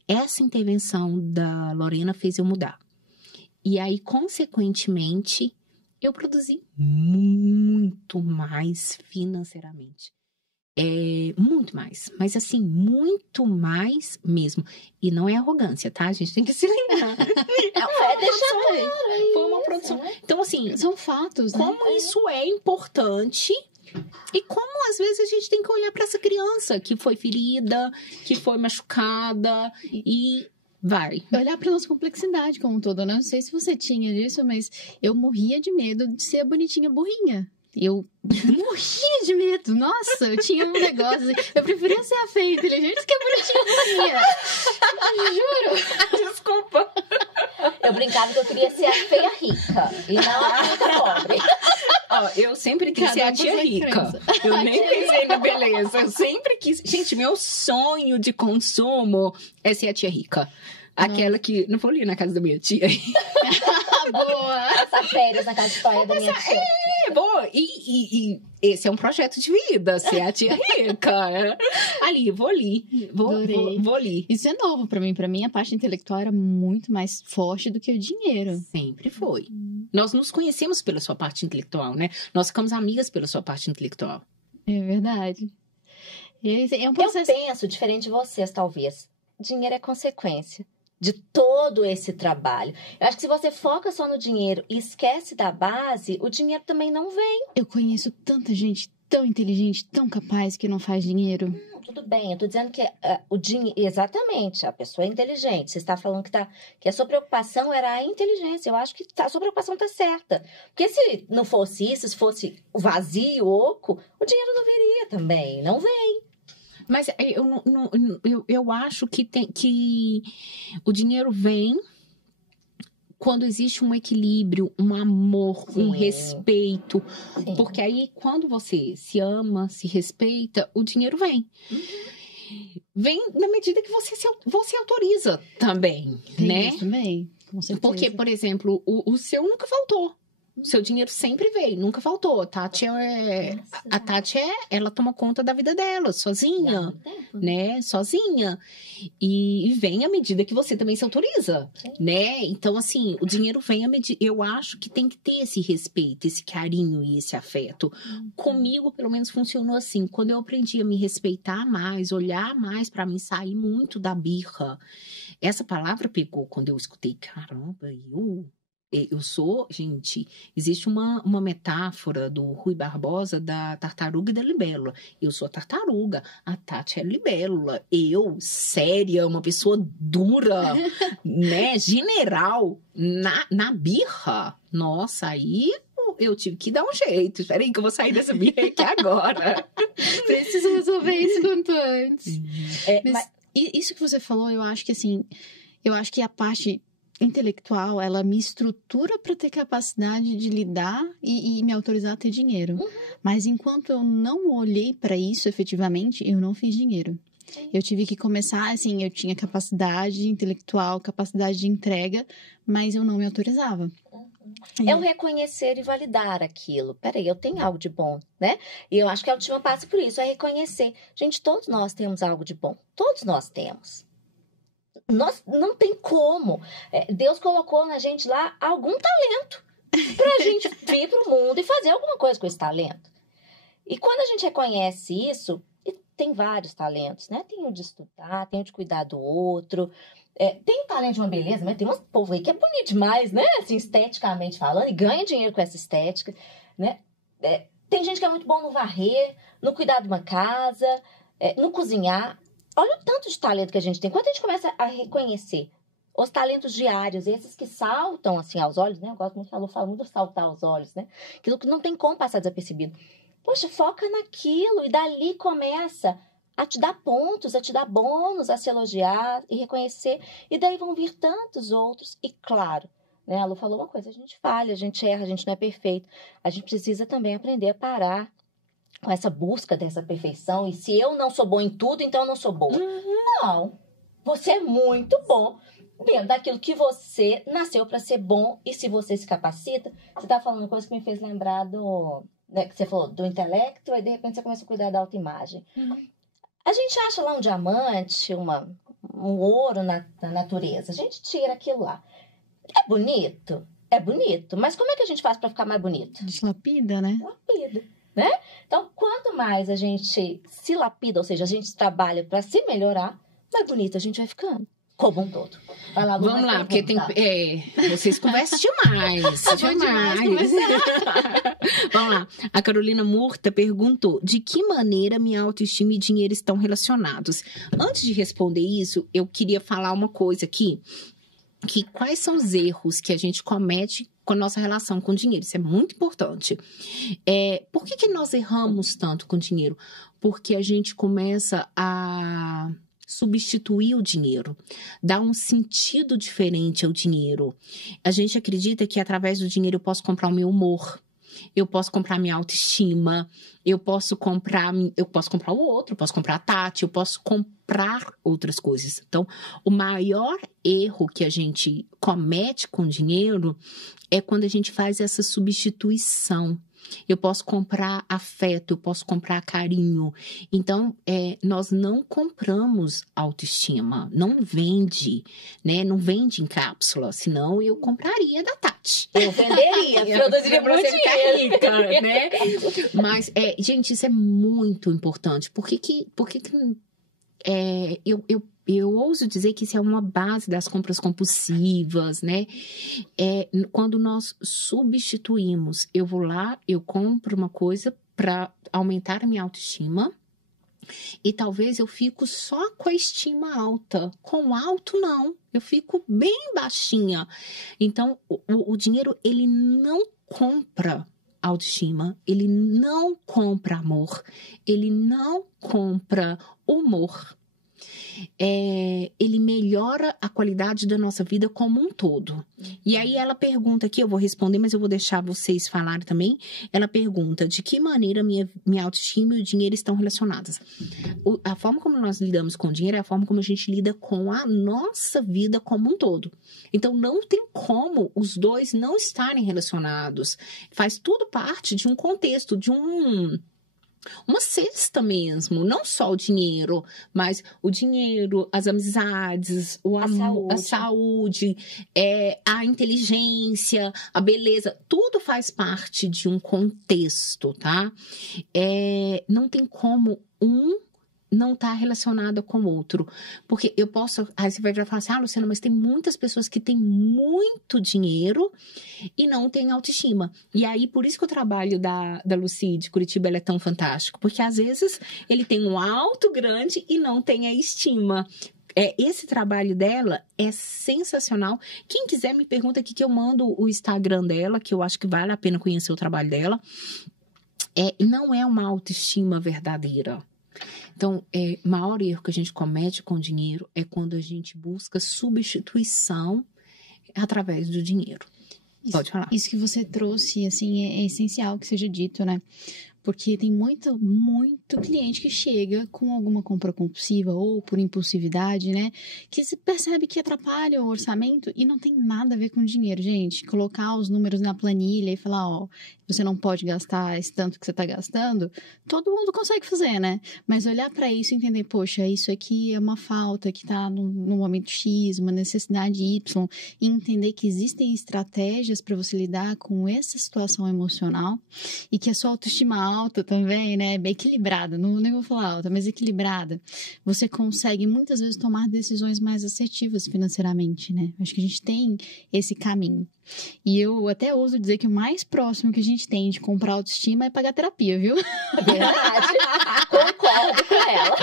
Essa intervenção da Lorena fez eu mudar. E aí, consequentemente, eu produzi muito mais financeiramente. Muito mais, mas assim, muito mais mesmo. E não é arrogância, tá? A gente tem que se lembrar. Foi uma produção. Então, assim, são fatos, como isso é importante e como às vezes a gente tem que olhar para essa criança que foi ferida, que foi machucada e vai. Olhar para nossa complexidade como um todo. Não sei se você tinha disso, mas eu morria de medo de ser a bonitinha burrinha. Eu morria de medo. Nossa, eu tinha um negócio. Eu preferia ser a feia inteligente que a bonitinha. Juro. Desculpa. Eu brincava que eu queria ser a feia rica e não a rica pobre. Eu sempre quis ser a tia rica. Eu nem pensei na beleza. Eu sempre quis. Gente, meu sonho de consumo é ser a tia rica. Aquela que... Não vou ali na casa da minha tia. Boa! Passar férias na casa de praia da minha tia. Boa! E esse é um projeto de vida, ser a tia rica. Vou ali. Vou ali. Isso é novo pra mim. Pra mim, a parte intelectual era muito mais forte do que o dinheiro. Sempre foi. Nós nos conhecemos pela sua parte intelectual, né? Nós ficamos amigas pela sua parte intelectual. É verdade. É um processo... Eu penso diferente de vocês, talvez. Dinheiro é consequência de todo esse trabalho. Eu acho que se você foca só no dinheiro e esquece da base, o dinheiro também não vem. Eu conheço tanta gente tão inteligente, tão capaz que não faz dinheiro? Não, tudo bem, eu tô dizendo que o dinheiro... Exatamente, a pessoa é inteligente. Você está falando que a sua preocupação era a inteligência. Eu acho que a sua preocupação tá certa. Porque se não fosse isso, se fosse vazio, oco, o dinheiro não viria também. Não vem. Mas eu acho que o dinheiro vem quando existe um equilíbrio, um amor, um respeito. Sim. Porque aí, quando você se ama, se respeita, o dinheiro vem. Vem na medida que você autoriza também, né? Isso também, com certeza. Porque, por exemplo, o seu nunca faltou. O seu dinheiro sempre veio, nunca faltou. A Tati, ela toma conta da vida dela, sozinha, né? Sozinha. E vem à medida que você também se autoriza, né? Então, assim, o dinheiro vem à medida... Eu acho que tem que ter esse respeito, esse carinho e esse afeto. Comigo, pelo menos, funcionou assim. Quando eu aprendi a me respeitar mais, olhar mais pra mim, sair muito da birra. Essa palavra pegou quando eu escutei. Caramba, eu sou, gente, existe uma metáfora do Rui Barbosa da tartaruga e da libélula. Eu sou a tartaruga, a Tati é a libélula. Eu, séria, uma pessoa dura, né, general, na birra. Nossa, aí eu tive que dar um jeito. Espera aí que eu vou sair dessa birra aqui agora. Preciso resolver isso quanto antes. Mas isso que você falou, eu acho que assim, a parte intelectual, ela me estrutura para ter capacidade de lidar e me autorizar a ter dinheiro. Mas enquanto eu não olhei para isso efetivamente, eu não fiz dinheiro. Eu tive que começar, assim, eu tinha capacidade intelectual, capacidade de entrega, mas eu não me autorizava. É o reconhecer e validar aquilo. Peraí, eu tenho algo de bom, né? E eu acho que a última passa por isso, é reconhecer. Gente, todos nós temos algo de bom. Todos nós temos. Nós não tem como. Deus colocou na gente lá algum talento pra gente vir pro mundo e fazer alguma coisa com esse talento. E quando a gente reconhece isso, e tem vários talentos, né? Tem o de estudar, tem o de cuidar do outro, tem o talento de uma beleza, mas tem um povo aí que é bonito demais, né? Assim, esteticamente falando, e ganha dinheiro com essa estética, né? Tem gente que é muito bom no varrer, no cuidar de uma casa, no cozinhar. Olha o tanto de talento que a gente tem. Quando a gente começa a reconhecer os talentos diários, esses que saltam assim aos olhos, né? Eu gosto muito, fala muito de saltar aos olhos, né? Aquilo que não tem como passar desapercebido. Poxa, foca naquilo e dali começa a te dar pontos, a te dar bônus, a se elogiar e reconhecer. E daí vão vir tantos outros. E claro, né? A Lu falou uma coisa, a gente falha, a gente erra, a gente não é perfeito. A gente precisa também aprender a parar com essa busca dessa perfeição, e se eu não sou bom em tudo, então eu não sou boa. Não, você é muito bom dentro daquilo que você nasceu para ser bom, e se você se capacita, você tá falando uma coisa que me fez lembrar né, que você falou, do intelecto, e de repente você começa a cuidar da autoimagem. A gente acha lá um diamante, um ouro na natureza, a gente tira aquilo lá. É bonito? É bonito, mas como é que a gente faz para ficar mais bonito? A gente lapida, né? Lapida. Né? Então, quanto mais a gente se lapida, ou seja, a gente trabalha para se melhorar, mais bonita a gente vai ficando, como um todo. Vai lá, vamos lá, porque tem... vocês conversam demais. demais. Vamos lá. A Carolina Murta perguntou, de que maneira minha autoestima e dinheiro estão relacionados? Antes de responder isso, eu queria falar uma coisa aqui, que quais são os erros que a gente comete com a nossa relação com o dinheiro. Isso é muito importante. Por que nós erramos tanto com o dinheiro? Porque a gente começa a substituir o dinheiro, dar um sentido diferente ao dinheiro. A gente acredita que através do dinheiro eu posso comprar o meu humor, eu posso comprar minha autoestima, eu posso comprar o outro, eu posso comprar a Tati, eu posso comprar outras coisas. Então, o maior erro que a gente comete com dinheiro é quando a gente faz essa substituição. Eu posso comprar afeto, eu posso comprar carinho. Então, nós não compramos autoestima, não vende, né? Não vende em cápsula, senão eu compraria da Tati. Eu venderia, produziria pra você ficar rica, né? Mas, gente, isso é muito importante. Por que eu eu ouso dizer que isso é uma base das compras compulsivas, né? Quando nós substituímos, eu vou lá, eu compro uma coisa para aumentar a minha autoestima e talvez eu fico só com a estima alta. Com alto, não. Eu fico bem baixinha. Então, o dinheiro, ele não compra autoestima, ele não compra amor, ele não compra humor. Ele melhora a qualidade da nossa vida como um todo. E aí ela pergunta aqui, eu vou responder, mas eu vou deixar vocês falarem também. Ela pergunta de que maneira minha autoestima e o dinheiro estão relacionadas. A forma como nós lidamos com o dinheiro é a forma como a gente lida com a nossa vida como um todo. Então não tem como os dois não estarem relacionados. Faz tudo parte de um contexto, de uma cesta mesmo, não só o dinheiro, mas o dinheiro, as amizades, o amor, a saúde, a inteligência, a beleza, tudo faz parte de um contexto, tá? Não tem como não tá relacionada com o outro. Porque eu posso... Aí você vai falar assim, Luciana, mas tem muitas pessoas que têm muito dinheiro e não têm autoestima. E aí, por isso que o trabalho da Lucy de Curitiba é tão fantástico. Porque, às vezes, ele tem um alto grande e não tem a estima. Esse trabalho dela é sensacional. Quem quiser me pergunta aqui que eu mando o Instagram dela, que eu acho que vale a pena conhecer o trabalho dela. Não é uma autoestima verdadeira. Então, o maior erro que a gente comete com o dinheiro é quando a gente busca substituição através do dinheiro. Pode falar. Isso que você trouxe, assim, é essencial que seja dito, né? Porque tem muito cliente que chega com alguma compra compulsiva ou por impulsividade, né? Que se percebe que atrapalha o orçamento e não tem nada a ver com dinheiro, gente. Colocar os números na planilha e falar, você não pode gastar esse tanto que você está gastando, todo mundo consegue fazer, né? Mas olhar para isso e entender, poxa, isso aqui é uma falta que está no momento X, uma necessidade Y, e entender que existem estratégias para você lidar com essa situação emocional e que a sua autoestima alta também, né? Bem equilibrada, não nem vou falar alta, mas equilibrada. Você consegue muitas vezes tomar decisões mais assertivas financeiramente, né? Acho que a gente tem esse caminho. E eu até ouso dizer que o mais próximo que a gente tem de comprar autoestima é pagar terapia, viu? Verdade. Concordo com ela.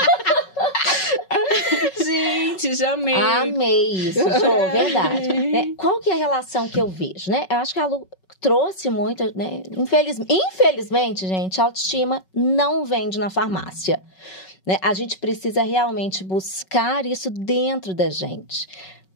Gente, já amei. Amei isso, show, verdade. Qual que é a relação que eu vejo, né? Eu acho que a Lu trouxe muito, né? Infelizmente, gente, a autoestima não vende na farmácia. Né? A gente precisa realmente buscar isso dentro da gente.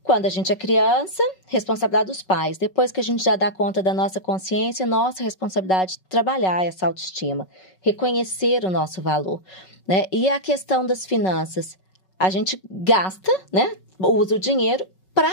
Quando a gente é criança, responsabilidade dos pais. Depois que a gente já dá conta da nossa consciência, nossa responsabilidade de trabalhar essa autoestima, reconhecer o nosso valor, né? E a questão das finanças, a gente gasta, né? Usa o dinheiro para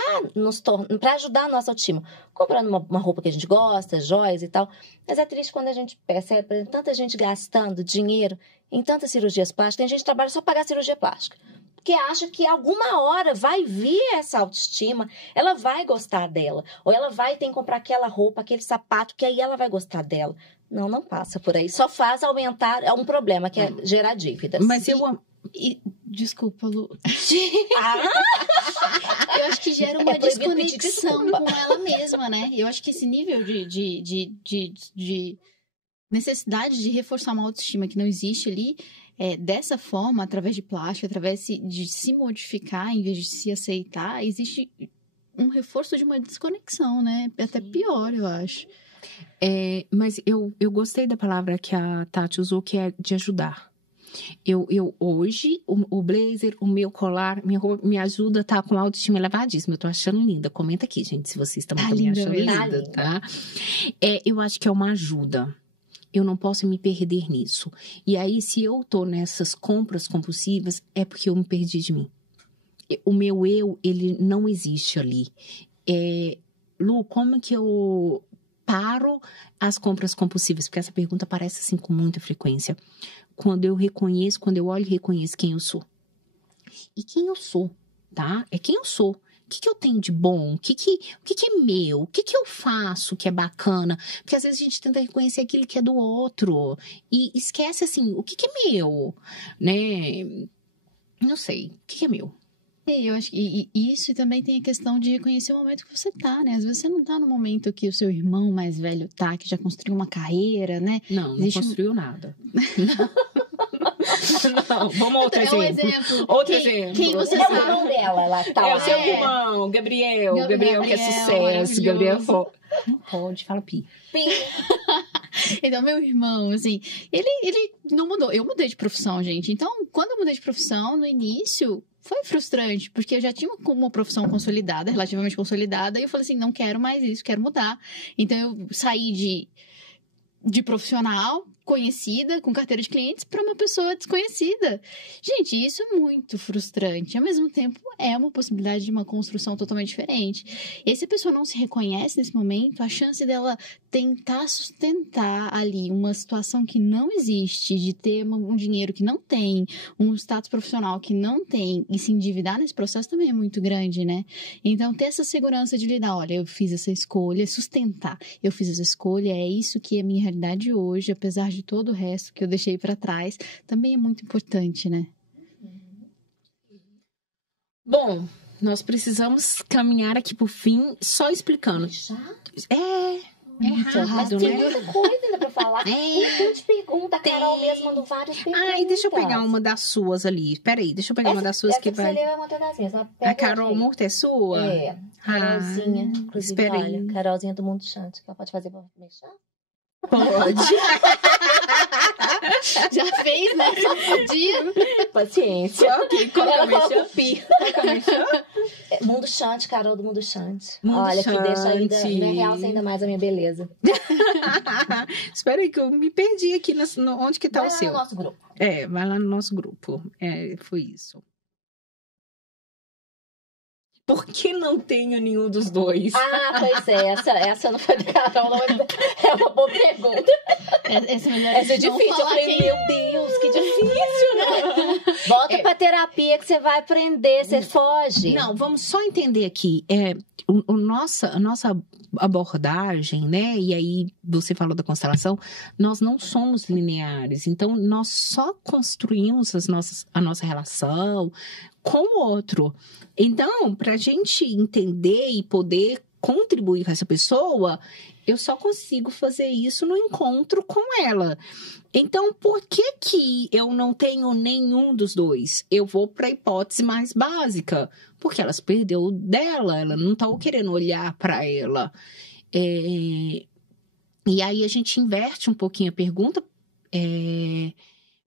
ajudar a nossa autoestima, comprando uma roupa que a gente gosta, joias e tal. Mas é triste quando a gente percebe tanta gente gastando dinheiro em tantas cirurgias plásticas. Tem gente que trabalha só para pagar cirurgia plástica, porque acha que alguma hora vai vir essa autoestima, ela vai gostar dela. Ou ela vai ter que comprar aquela roupa, aquele sapato, que aí ela vai gostar dela. Não passa por aí. Só faz aumentar, é um problema, que é gerar dívidas. Mas desculpa, Lu. Eu acho que gera uma desconexão com ela mesma, né? Eu acho que esse nível de necessidade de reforçar uma autoestima que não existe ali, dessa forma, através de plástico, através de se modificar em vez de se aceitar, existe um reforço de uma desconexão, né? Até pior, eu acho. Mas eu gostei da palavra que a Tati usou, que é de ajudar. Hoje, o blazer, o meu colar, minha roupa me ajuda a estar com a autoestima elevadíssima. Eu tô achando linda. Comenta aqui, gente, se vocês estão me achando linda, tá? Eu acho que é uma ajuda. Eu não posso me perder nisso. E aí, se eu tô nessas compras compulsivas, é porque eu me perdi de mim. O meu eu, ele não existe ali. Lu, como que eu paro as compras compulsivas? Porque essa pergunta aparece assim com muita frequência. Quando eu olho e reconheço quem eu sou. E quem eu sou, tá? É quem eu sou. O que eu tenho de bom? O que é meu? O que eu faço que é bacana? Porque às vezes a gente tenta reconhecer aquilo que é do outro. E esquece, assim, o que é meu? Né? Não sei. O que é meu? Eu acho que isso também tem a questão de reconhecer o momento que você tá, né? Às vezes você não tá no momento que o seu irmão mais velho tá, que já construiu uma carreira, né? Não Existe construiu nada. Não, vamos a outro É um exemplo. exemplo. Outro Quem- exemplo. quem você É o sabe? irmão dela, ela tá É lá. o seu É. irmão, Gabriel. Gabriel que é Gabriel, sucesso. maravilhoso. Gabriel Não pode, fala pi. Pi. Então, meu irmão, assim, ele não mudou. Eu mudei de profissão, gente. Então, quando eu mudei de profissão, no início, foi frustrante, porque eu já tinha uma profissão consolidada, relativamente consolidada, e eu falei assim, não quero mais isso, quero mudar. Então, eu saí de profissional conhecida, com carteira de clientes, para uma pessoa desconhecida. Gente, isso é muito frustrante. Ao mesmo tempo, é uma possibilidade de uma construção totalmente diferente. E se a pessoa não se reconhece nesse momento, a chance dela tentar sustentar ali uma situação que não existe, de ter um dinheiro que não tem, um status profissional que não tem, e se endividar nesse processo também é muito grande, né? Então, ter essa segurança de lidar, olha, eu fiz essa escolha, sustentar. Eu fiz essa escolha, é isso que é a minha realidade hoje, apesar de todo o resto que eu deixei para trás, também é muito importante, né? Bom, nós precisamos caminhar aqui pro fim, só explicando. Já? É Mas rápido, tem né? muita coisa ainda pra falar. Tem um monte de pergunta. A Carol Tem. mesmo mandou várias perguntas. Ai, deixa eu pegar uma das suas ali. Peraí, deixa eu pegar uma das suas que Você vai... leu é uma das minhas. A Carol Murta é sua? É. Carolzinha. Ah, Inclusive, espera aí. olha, Carolzinha do Mundo Chante. Que ela pode fazer pra mexer? Pode. Já fez, né? Dia. Paciência. Ok, qual que é Ela a coloca mexer? o pi. Qual que é a mexer? Mundo Chante, Carol do Mundo Chante. Mundo Olha, que deixa ainda, Chante. me realça ainda mais a minha beleza. Espera aí que eu me perdi aqui. Onde que tá Vai o lá seu? no nosso grupo. É, vai lá no nosso grupo. É, foi isso. Por que não tenho nenhum dos dois? Ah, pois é. Essa não foi da Carol, não. É uma boa pergunta. Essa é melhor Essa é a gente não difícil. Eu falar falei, quem- meu Deus, que difícil, né? Volta pra terapia que você vai aprender, você foge. Não, vamos só entender aqui. A nossa abordagem, né? E aí você falou da constelação, nós não somos lineares. Então, nós só construímos a nossa relação com o outro. Então, para a gente entender e poder contribuir com essa pessoa, eu só consigo fazer isso no encontro com ela. Então, por que eu não tenho nenhum dos dois? Eu vou para a hipótese mais básica, porque ela se perdeu dela, ela não está querendo olhar para ela. E aí a gente inverte um pouquinho a pergunta,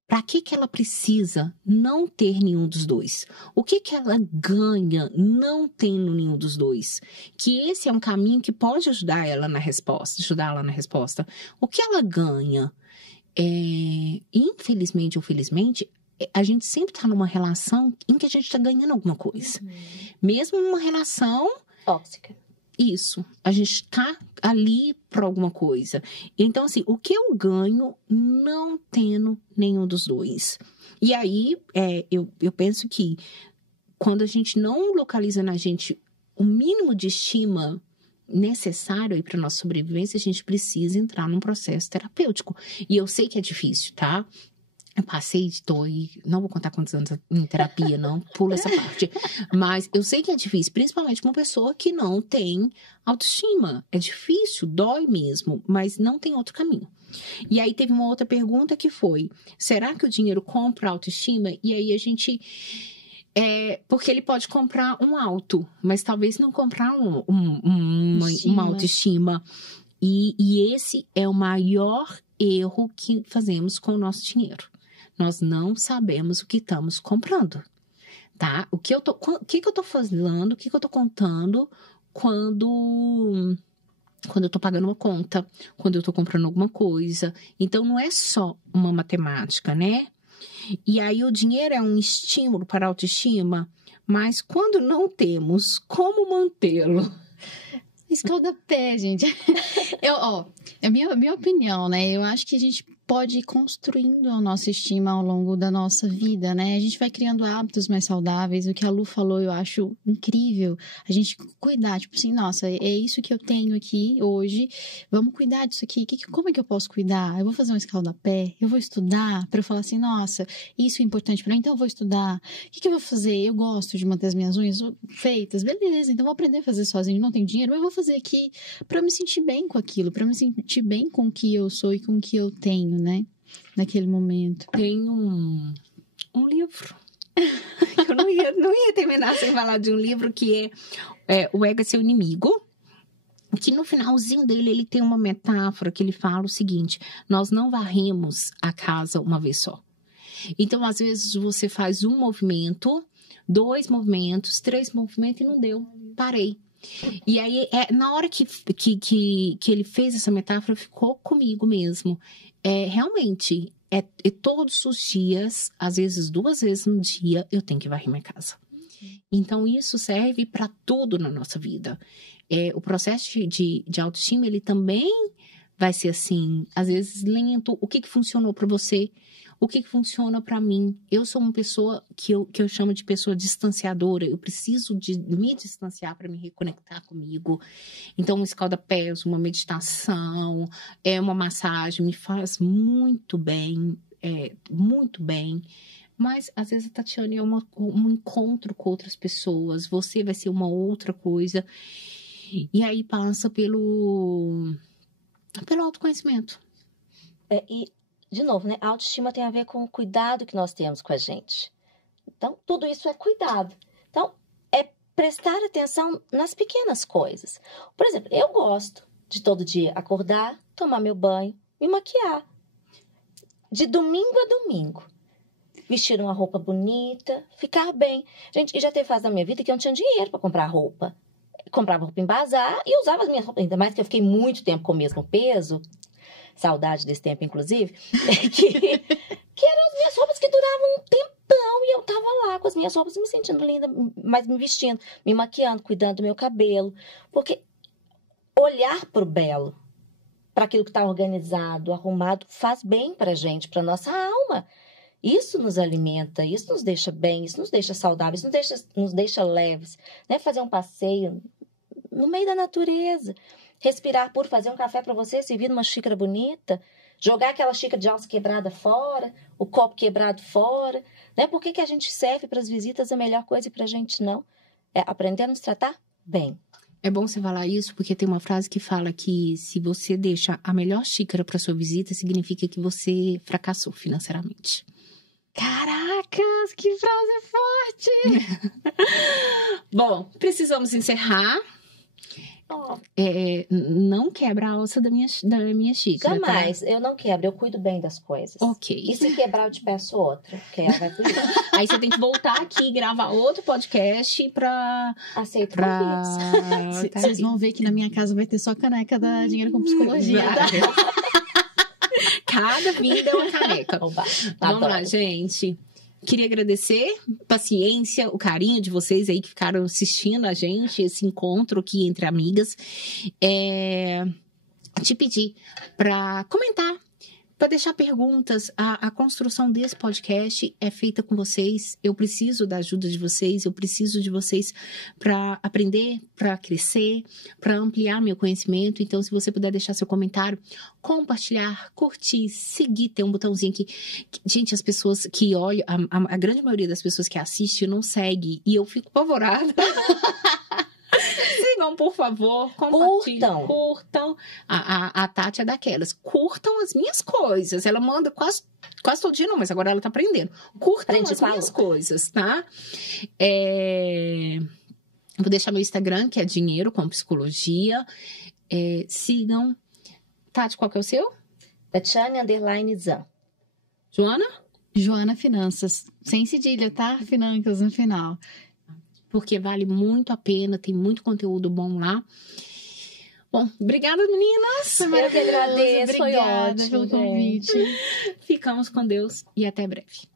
para que ela precisa não ter nenhum dos dois? O que ela ganha não tendo nenhum dos dois? Que esse é um caminho que pode ajudar ela na resposta. O que ela ganha? Infelizmente ou felizmente, a gente sempre está numa relação em que a gente está ganhando alguma coisa. Mesmo numa relação... Tóxica. Isso, a gente tá ali por alguma coisa. Então, assim, o que eu ganho não tendo nenhum dos dois? E aí, eu penso que quando a gente não localiza na gente o mínimo de estima necessário aí para nossa sobrevivência, a gente precisa entrar num processo terapêutico. E eu sei que é difícil, tá? Eu passei, não vou contar quantos anos em terapia, não, pula essa parte. Mas eu sei que é difícil, principalmente uma pessoa que não tem autoestima. É difícil, dói mesmo, mas não tem outro caminho. E aí teve uma outra pergunta que foi, será que o dinheiro compra autoestima? E aí a gente... porque ele pode comprar um auto, mas talvez não comprar uma autoestima. E esse é o maior erro que fazemos com o nosso dinheiro. Nós não sabemos o que estamos comprando, tá? O que eu tô falando, o que eu tô contando quando eu tô pagando uma conta, quando eu tô comprando alguma coisa. Então, não é só uma matemática, né? E aí, o dinheiro é um estímulo para a autoestima, mas quando não temos como mantê-lo, Escaldapé, gente. É minha opinião, né? Eu acho que a gente pode ir construindo a nossa estima ao longo da nossa vida, né? A gente vai criando hábitos mais saudáveis. O que a Lu falou, eu acho incrível. A gente cuidar, tipo assim, nossa, é isso que eu tenho aqui hoje. Vamos cuidar disso aqui. Como é que eu posso cuidar? Eu vou fazer um escaldapé? Eu vou estudar para eu falar assim, nossa, isso é importante para mim, então eu vou estudar. O que eu vou fazer? Eu gosto de manter as minhas unhas feitas. Beleza, então eu vou aprender a fazer sozinho. Não tenho dinheiro, mas eu vou fazer aqui para eu me sentir bem com aquilo, para eu me sentir bem com o que eu sou e com o que eu tenho, né? Naquele momento. Tem um livro. Eu não ia terminar sem falar de um livro que é O Ego é Seu Inimigo. Que no finalzinho dele, ele tem uma metáfora que ele fala o seguinte: nós não varremos a casa uma vez só. Então, às vezes, você faz um movimento, 2 movimentos, 3 movimentos e não deu. Parei. E aí, na hora que ele fez essa metáfora, ficou comigo mesmo. Realmente, todos os dias, às vezes 2 vezes no dia, eu tenho que varrer minha casa. Então, isso serve para tudo na nossa vida. O processo de autoestima, ele também vai ser assim, às vezes lento. O que funcionou para você? O que funciona para mim? Eu sou uma pessoa que eu chamo de pessoa distanciadora. Eu preciso de me distanciar para me reconectar comigo. Então, um escaldapés, uma meditação, uma massagem me faz muito bem, muito bem. Mas, às vezes, a Tatiane é um encontro com outras pessoas. Você vai ser uma outra coisa. E aí passa pelo autoconhecimento. E, de novo, né? A autoestima tem a ver com o cuidado que nós temos com a gente. Então, tudo isso é cuidado. Então, é prestar atenção nas pequenas coisas. Por exemplo, eu gosto de todo dia acordar, tomar meu banho, me maquiar. De domingo a domingo. Vestir uma roupa bonita, ficar bem. Gente, e já teve fase da minha vida que eu não tinha dinheiro para comprar roupa. Comprava roupa em bazar e usava as minhas roupas. Ainda mais que eu fiquei muito tempo com o mesmo peso. Saudade desse tempo, inclusive. Que eram as minhas roupas que duravam um tempão. E eu tava lá com as minhas roupas me sentindo linda, mas me vestindo, me maquiando, cuidando do meu cabelo. Porque olhar pro belo, para aquilo que tá organizado, arrumado, faz bem pra gente, pra nossa alma. Isso nos alimenta, isso nos deixa bem, isso nos deixa saudáveis, nos deixa leves, né? Fazer um passeio no meio da natureza, respirar puro, fazer um café para você, servir numa xícara bonita, jogar aquela xícara de alça quebrada fora, o copo quebrado fora, né? Por que a gente serve para as visitas a melhor coisa e para a gente não? É aprender a nos tratar bem. É bom você falar isso, porque tem uma frase que fala que se você deixa a melhor xícara para sua visita, significa que você fracassou financeiramente. Caracas, que frase forte! Bom, precisamos encerrar. Não quebra a alça da minha xícara. Jamais, tá? Eu não quebro, eu cuido bem das coisas. Ok. E se quebrar, eu te peço outra, que ela vai fugir. Aí você tem que voltar aqui e gravar outro podcast pra... Aceito Vocês vão ver que na minha casa vai ter só caneca da Dinheiro com Psicologia. Cada vinda é uma caneca. Oba, vamos lá, gente. Queria agradecer a paciência, o carinho de vocês aí que ficaram assistindo a gente, esse encontro aqui entre amigas. Te pedir para comentar, para deixar perguntas. A construção desse podcast é feita com vocês. Eu preciso da ajuda de vocês, eu preciso de vocês para aprender, para crescer, para ampliar meu conhecimento. Então, se você puder deixar seu comentário, compartilhar, curtir, seguir, tem um botãozinho aqui. Gente, as pessoas que olham, a grande maioria das pessoas que assistem não segue, e eu fico apavorada. Sigam, por favor, compartilhem, curtam. A Tati é daquelas, curtam as minhas coisas. Ela manda quase todo dia, não, mas agora ela tá aprendendo. Curtam as minhas coisas, tá? Vou deixar meu Instagram, que é Dinheiro com Psicologia. Sigam. Tati, qual que é o seu? Tatiane_Zan. Joana? Joana Finanças. Sem cedilha, tá? Finanças no final. Porque vale muito a pena, tem muito conteúdo bom lá. Bom, obrigada, meninas. Eu que agradeço, foi ótimo pelo convite. Ficamos com Deus e até breve.